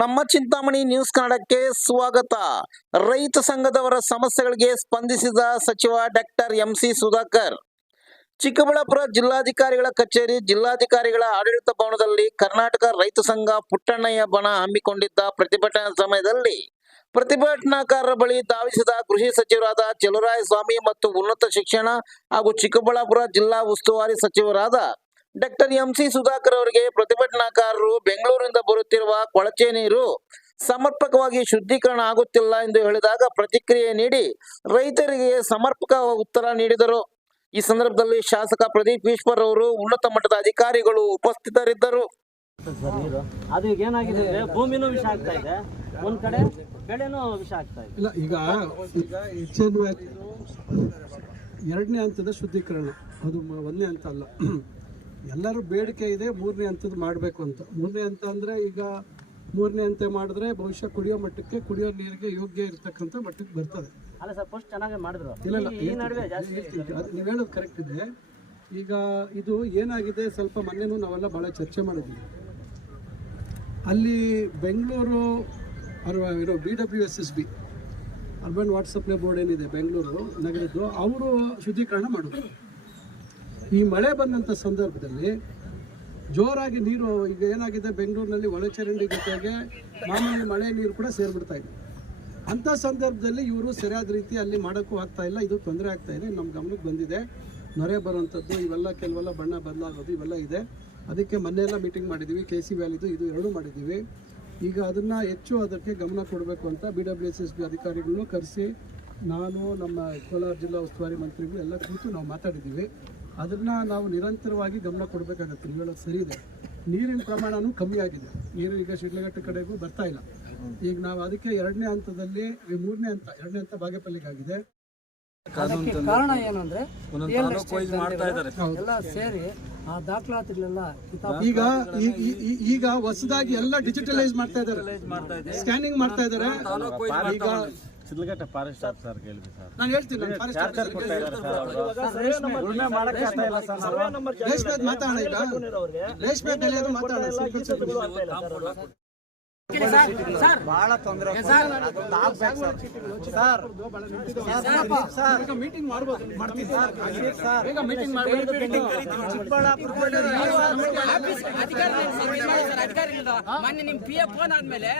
ನಮ್ಮ ಚಿಂತಾಮಣಿ ನ್ಯೂಸ್ ಕನ್ನಡಕ್ಕೆ ಸ್ವಾಗತ. ರೈತ ಸಂಘದವರ ಸಮಸ್ಯೆಗಳಿಗೆ ಸ್ಪಂದಿಸಿದ ಸಚಿವ doctor M C Sudhakar. Chikkaballapur ಜಿಲ್ಲಾಧಿಕಾರಿಗಳ ಕಚೇರಿ, ಜಿಲ್ಲಾಧಿಕಾರಿಗಳ ಆಡಳಿತ ಭವನದಲ್ಲಿ ಕರ್ನಾಟಕ ರೈತ ಸಂಘ ಪುಟ್ಟಣ್ಣಯ್ಯ ಬಣ ಹಮ್ಮಿಕೊಂಡಿದ್ದ ಪ್ರತಿಭಟನಾ ಸಮಯದಲ್ಲಿ ಪ್ರತಿಭಟನಾಕಾರರ ಬಳಿ ಧಾವಿಸಿದ ಕೃಷಿ ಸಚಿವರಾದ ಚಲುರಾಯ ಸ್ವಾಮಿ ಮತ್ತು ಉನ್ನತ ಶಿಕ್ಷಣ ಹಾಗೂ ಚಿಕ್ಕಬಳ್ಳಾಪುರ ಜಿಲ್ಲಾ ಉಸ್ತುವಾರಿ ಸಚಿವರಾದ ಡಾಕ್ಟರ್ ಎಂಸಿ ಸುಧಾಕರ್ ಅವರಿಗೆ ಪ್ರತಿಭಟನಾಕಾರರು ಬೆಂಗಳೂರಿನಿಂದ ಬರುತ್ತಿರುವ ಕೊಳಚೆ ನೀರು ಸಮರ್ಪಕವಾಗಿ ಶುದ್ಧೀಕರಣ ಆಗುತ್ತಿಲ್ಲ ಎಂದು ಹೇಳಿದಾಗ ಪ್ರತಿಕ್ರಿಯೆ ನೀಡಿ ರೈತರಿಗೆ ಸಮರ್ಪಕ ಉತ್ತರ ನೀಡಿದರು. ಈ ಸಂದರ್ಭದಲ್ಲಿ ಶಾಸಕ ಪ್ರದೀಪ್ ಈಶ್ವರ್ ಅವರು ಉನ್ನತ ಮಟ್ಟದ ಅಧಿಕಾರಿಗಳು ಉಪಸ್ಥಿತರಿದ್ದರು. ಅದು ಈಗ ಏನಾಗಿದೆ ಅಂದ್ರೆ ಭೂಮಿನೂ ವಿಷ ಆಗ್ತಾ ಇದೆ. ಒಂದ್ ಕಡೆ ಬೆಳೆನೂ ವಿಷ ಆಗ್ತಾ ಇದೆ. ಇಲ್ಲ ಈಗ ಈಗ ಎಚ್ ಎರಡನೇ ಹಂತದ ಶುದ್ಧೀಕರಣ. ಅದು ಒಂದನೇ ಹಂತ ಅಲ್ಲ. ಎಲ್ಲರೂ ಬೇಡಿಕೆ ಇದೆ ಮೂರನೇ ಹಂತದ ಮಾಡಬೇಕು ಅಂತ. ಮೂರನೇ ಹಂತ ಅಂದರೆ ಈಗ ಮೂರನೇ ಹಂತ ಮಾಡಿದ್ರೆ ಬಹುಶಃ ಕುಡಿಯೋ ಮಟ್ಟಕ್ಕೆ ಕುಡಿಯೋ ನೀರಿಗೆ ಯೋಗ್ಯ ಇರತಕ್ಕಂಥ ಮಟ್ಟಕ್ಕೆ ಬರ್ತದೆ. ಅಲ್ಲ ಸರ್ ಫಸ್ಟ್ ಚೆನ್ನಾಗಿ ಮಾಡಿದ್ರು. ಇಲ್ಲ. ನೀವು ಹೇಳೋದು ಕರೆಕ್ಟ್ ಇದೆ. ಈಗ ಇದು ಏನಾಗಿದೆ ಸ್ವಲ್ಪ ಮೊನ್ನೆನೂ ನಾವೆಲ್ಲ ಭಾಳ ಚರ್ಚೆ ಮಾಡಿದ್ವಿ. ಅಲ್ಲಿ ಬೆಂಗಳೂರು ಇರೋ B W S S B urban water supply board ಏನಿದೆ ಬೆಂಗಳೂರು ನಗರದ್ದು ಅವರು ಶುದ್ಧೀಕರಣ ಮಾಡೋದು ಈ ಮಳೆ ಬಂದಂಥ ಸಂದರ್ಭದಲ್ಲಿ ಜೋರಾಗಿ ನೀರು, ಈಗ ಏನಾಗಿದೆ, ಬೆಂಗಳೂರಿನಲ್ಲಿ ಒಳಚರಂಡಿ ಜೊತೆಗೆ ಮಾಮೂಲಿ ಮಳೆ ನೀರು ಕೂಡ ಸೇರಿಬಿಡ್ತಾ ಇದೆ. ಅಂಥ ಸಂದರ್ಭದಲ್ಲಿ ಇವರು ಸರಿಯಾದ ರೀತಿ ಅಲ್ಲಿ ಮಾಡೋಕ್ಕೂ ಆಗ್ತಾ ಇಲ್ಲ, ಇದು ತೊಂದರೆ ಆಗ್ತಾ ಇದೆ ನಮ್ಮ ಗಮನಕ್ಕೆ ಬಂದಿದೆ. ನೊರೆ ಬರುವಂಥದ್ದು, ಇವೆಲ್ಲ ಕೆಲವೆಲ್ಲ ಬಣ್ಣ ಬದಲಾಗೋದು, ಇವೆಲ್ಲ ಇದೆ. ಅದಕ್ಕೆ ಮೊನ್ನೆ ಎಲ್ಲ ಮೀಟಿಂಗ್ ಮಾಡಿದ್ದೀವಿ ಕೆ ಸಿ ವ್ಯಾಲಿದು ಇದು ಎರಡೂ ಮಾಡಿದ್ದೀವಿ ಈಗ ಅದನ್ನು ಹೆಚ್ಚು ಅದಕ್ಕೆ ಗಮನ ಕೊಡಬೇಕು ಅಂತ B W S S B ಅಧಿಕಾರಿಗಳನ್ನು ಕರೆಸಿ, ನಾನು ನಮ್ಮ ಕೋಲಾರ ಜಿಲ್ಲಾ ಉಸ್ತುವಾರಿ ಮಂತ್ರಿಗಳು ಎಲ್ಲ ಕುರಿತು ನಾವು ಮಾತಾಡಿದ್ದೀವಿ ಅದನ್ನು ನಾವು ನಿರಂತರವಾಗಿ ಗಮನ ಕೊಡಬೇಕಾಗತ್ತೆ. ನೀವು ಹೇಳೋದು ಸರಿ ಇದೆ. ನೀರಿನ ಪ್ರಮಾಣನೂ ಕಮ್ಮಿ ಆಗಿದೆ. ನೀರು ಈಗ ಶಿಡ್ಲಘಟ್ಟ ಕಡೆಗೂ ಬರ್ತಾ ಇಲ್ಲ. ಈಗ ನಾವು ಅದಕ್ಕೆ ಎರಡನೇ ಹಂತದಲ್ಲಿ ಮೂರನೇ ಹಂತ ಎರಡನೇ ಹಂತ ಬಾಗೇಪಲ್ಲಿಗಾಗಿದೆ ಕಾರಣ ಏನಂದ್ರೆ ಎಲ್ಲ ಸೇರಿ ಆ ದಾಖಲಾತಿಗಳೆಲ್ಲ ಈಗ ಈಗ ಹೊಸದಾಗಿ ಎಲ್ಲ ಡಿಜಿಟಲೈಸ್ ಮಾಡ್ತಾ ಇದ್ದಾರೆ. ಸ್ಕ್ಯಾನಿಂಗ್ ಮಾಡ್ತಾ ಇದ್ದಾರೆ. ಈಗ ಶಿಡ್ಲಘಟ್ಟ ಫಾರೆಸ್ಟ್ ಆಫೀಸರ್ ಕೇಳಿದ್ವಿ ಸರ್. ನಾನು ಹೇಳ್ತೀನಿ ನಾನು forest officer ಗೆ ರೇಷ್ಮೆದ್ ಮಾತಾಡೋಣ ಈಗ. ರೇಷ್ಮೆ ಬೆಲೆಯದು ಮಾತಾಡೋಣ ಸಿಂಪಲ್ ಸಿಂಪಲ್. ಈಗ ಮೀಟಿಂಗ್ ಮಾಡ್ಬೋದು ಮಾಡ್ತೀನಿ ಸರ್ ಈಗ ಮೀಟಿಂಗ್ ಮಾಡ್ಬೋದು ಅಧಿಕಾರಿ ಮೊನ್ನೆ ನಿಮ್ ಪಿ ಎಫ್ ಫೋನ್ ಆದ್ಮೇಲೆ